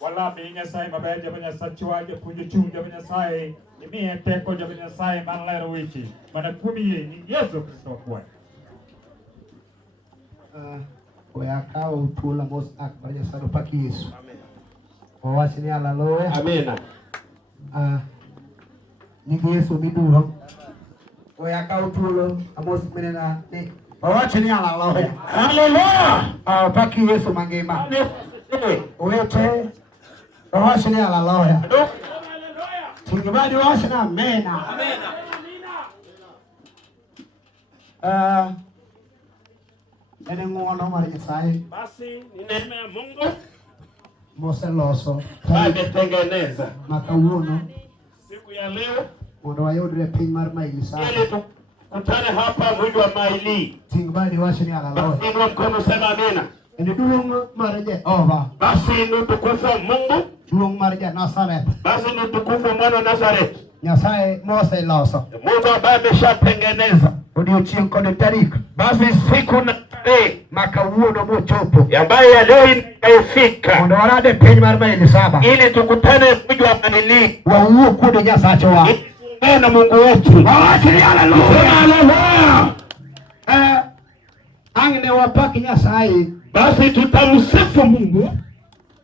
Wala binya sai mabeja binya sachiwa je puju chunja binya sai imi teko je binya sai manlero wichi mana kumi ni Yesu Kristo kwa Oyakao utula mos akbanya sarupaki Yesu. Wawasini haleluya. Amina. Ni Yesu miduro. Oyakao utula amos menena ni. Wawasini haleluya. Haleluya. Paki Yesu mangema. Oete. Wawasini haleluya. Tungibadi wawasini amena. Amina. Ene ngono mari sai. Basi ni neema ya Mungu. Mose loso. Ametengeneza. Makauno. Siku ya leo. Mondo ayodre piny mar maili sana. Ili tukutane hapa mwendo wa maili. Tingbani washini haleluya. Inua mkono sema amina. Ene duong mar Jehova. Basi nutukufu Mungu. Duong mar Nazareth. Basi nutukufu mwana Nazareth. Nyasaye Mose loso. Mungu ambaye ameshatengeneza. Odiochieng' kod tarik. Basi siku na makauno mochopo. ambaye leo imefika. Mondo warade piny mar maili saba. Ili tukutane mwendo wa maili. Wawuo kude Nyasachowa. Na Mungu wetu. Wawachini haleluya. Haleluya. Angine wapaki Nyasaye. Basi tutamsifu Mungu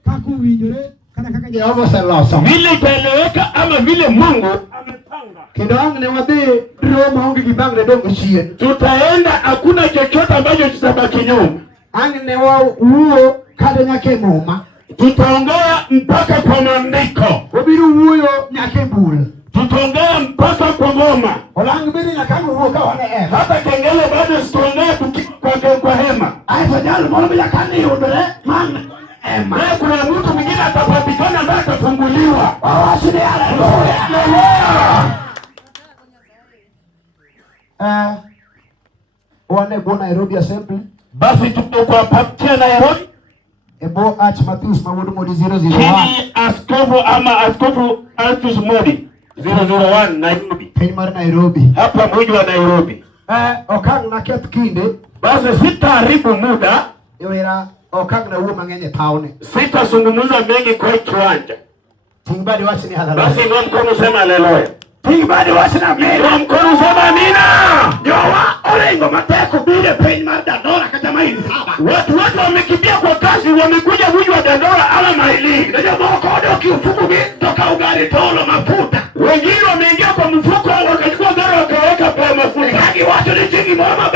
Kakuwijore kana kaka Jehova seloso. vile itaeleweka ama vile Mungu amepanga. Kendo angine wadhi Roma hongi kibangle dongo chien. Tutaenda hakuna chochote ambacho tutabaki nyuma. Angine wa uo kade nyake moma. Tutaongea mpaka kwa maandiko. Obiru uo nyake bul. Tutaongea mpaka kwa ngoma. Olangu bini nyakamu uo kawa ne ema. Hata kengele bado tutaongea kwa hema. Aifa jalu molo bila kani yudore man ema. Na kuna mtu mwingine atapatikana ambaye atafunguliwa. Wawasini haleluya. Wane bo Nairobi Assembly. Basi tuko kwa patia Nairobi. Ebo Arch Matthews Mawodu Modi 001. Kini askofu ama askofu Altus Modi 001 Nairobi. Peimar Nairobi. Hapa mji wa Nairobi. Okang na ket kinde. Basi sitaharibu muda. Yoera okang na uo mangenye taone. Sitazungumza mengi kwa kiwanja. Tingbadi wachini haleluya. Basi inua mkono sema haleluya. Tingbadi wachini amina. Inua mkono sema amina. Nyowa olengo mateko bide Peimar Dandora kama hivi saba. Watu wamekimbia kwa kasi, wamekuja mji wa Dandora ala maili. Ndio moko ndio kiufuku toka ugali tolo mafuta. Wengine wameingia kwa mfuko wakachukua gari wakaweka kwa mafuta. Haki watu ni chingi mama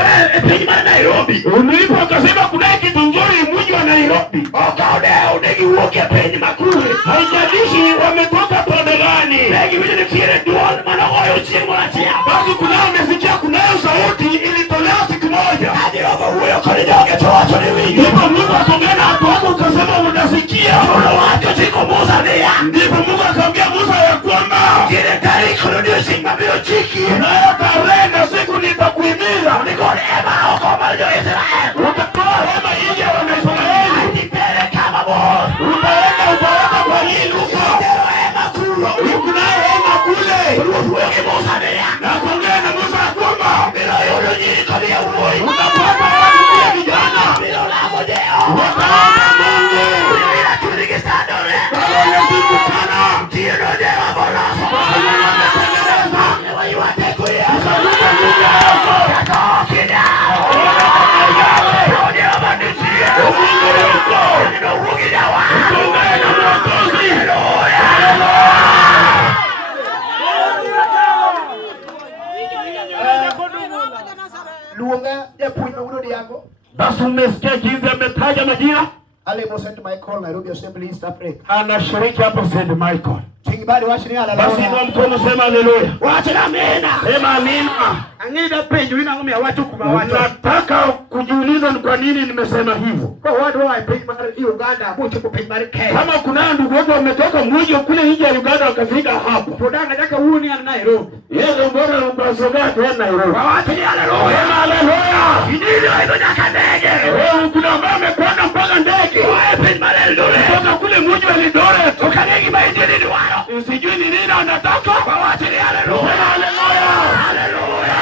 Peimar Nairobi. Ulipo akasema kuna kitu nzuri mji wa Nairobi. Okaudea udegi uoke penye makuri. Haijalishi wametoka pande gani. Begi vile ni kile dual managoyo chingo na chia. Basi kunao umesikia kunayo sauti ilitolewa siku moja. Hadi wako huyo kalidoge toacho ni wingi. Ndipo Mungu akaongea na watu wako ukasema unasikia. Kuna watu chiko Musa nia. Ndipo Mungu akamwambia Musa ya kwamba kile tariko ndio simba bio chiki. unayo tarehe na siku nitakuhimiza. Nikone ema oko malio Israel. Utatoa hema nje ya Israeli. Atipele kama boss. Utaenda utaweka kwa nini huko? Ndio ema kulo. Kunayo hema kule. Uoke Musa nia. Na kuongea na Musa ya kwamba bila yodo nyiri kabia uoi. unapata watu ya vijana. Bila lamo deo. Wataona Mungu. Bila turiki sadore. Wale siku kana. Tio no deo abolasa. Wale wanatengeneza. Ewa iwate kuya. Usaluka Mungu yako. Kakokida. Yaye. Abandisia. Mungu yuko. Ndio ukida wa. Tuungane na Mwokozi. Haleluya. Luonga ya puima urudi yako. Basi umesikia jinsi ametaja majina? Ale mo St. Michael Nairobi Assembly East Africa. Anashiriki hapo St. Michael. Tingbadi wachini haleluya. Basi inua mkono sema haleluya. Wachina amina. Sema amina. Angida penjo ina ngomia watu kuma watu. Nataka kujiuliza ni kwa nini nimesema hivyo. Kwa watu wa Peimar Uganda mtu kwa Peimar Kenya. Kama kuna ndugu wetu wametoka mji kule nje ya Uganda wakafika hapo. Tudanga daka uni ya Nairobi. Yeye mbona ukasogea tena Nairobi? Watu ni haleluya. Sema haleluya. Ndio hizo nyaka ndege. Wewe kuna ambaye amepanda mpaka ndege. Wewe Peimar Eldoret. Kutoka kule mji wa Eldoret. Ukanegi maindi ni wao. Usijui ni nini anataka. Watu ni haleluya. Sema haleluya. Haleluya.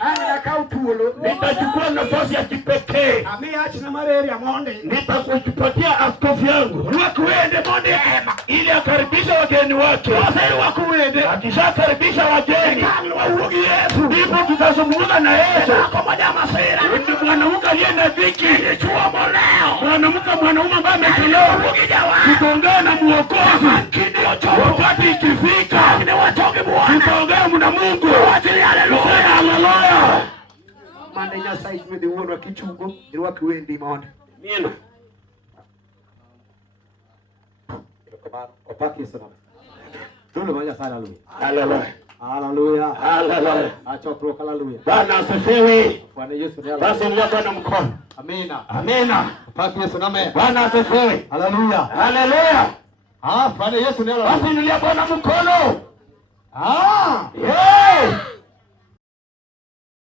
Ana kautulo. Nitachukua nafasi ya kipekee. Ameacha na malaria monde. Nitakupatia askofu yangu. Wakuende monde ema. Ili akaribisha wageni wake. Waseri wakuende. Akishakaribisha wageni. Kanglo wa uogi Yesu. Ndipo tutazungumza na Yesu. Kwa moja masera. Ndio mwanamke aliye na dhiki. Chua moleo. Mwanaume ambaye amechelewa. Uogi jawa. Tutaongea na Mwokozi. Kidio choko. Wakati ikifika. Ni watoke Bwana. Tutaongea na Mungu. Wachili haleluya. Haleluya. Manda Nyasaye mwede uono kichugo. Irwa kiwendi monde. Nina. Opaki sana. Dulu moja sana haleluya. Haleluya. Haleluya. Haleluya. Achokro haleluya. Bwana asifiwe. Bwana Yesu ni Basi mlaka na mkono. Amina. Amina. Opaki Yesu name. Bwana asifiwe. Haleluya. Haleluya. Bwana Yesu ni Basi nilia Bwana mkono. Ah. Yeye.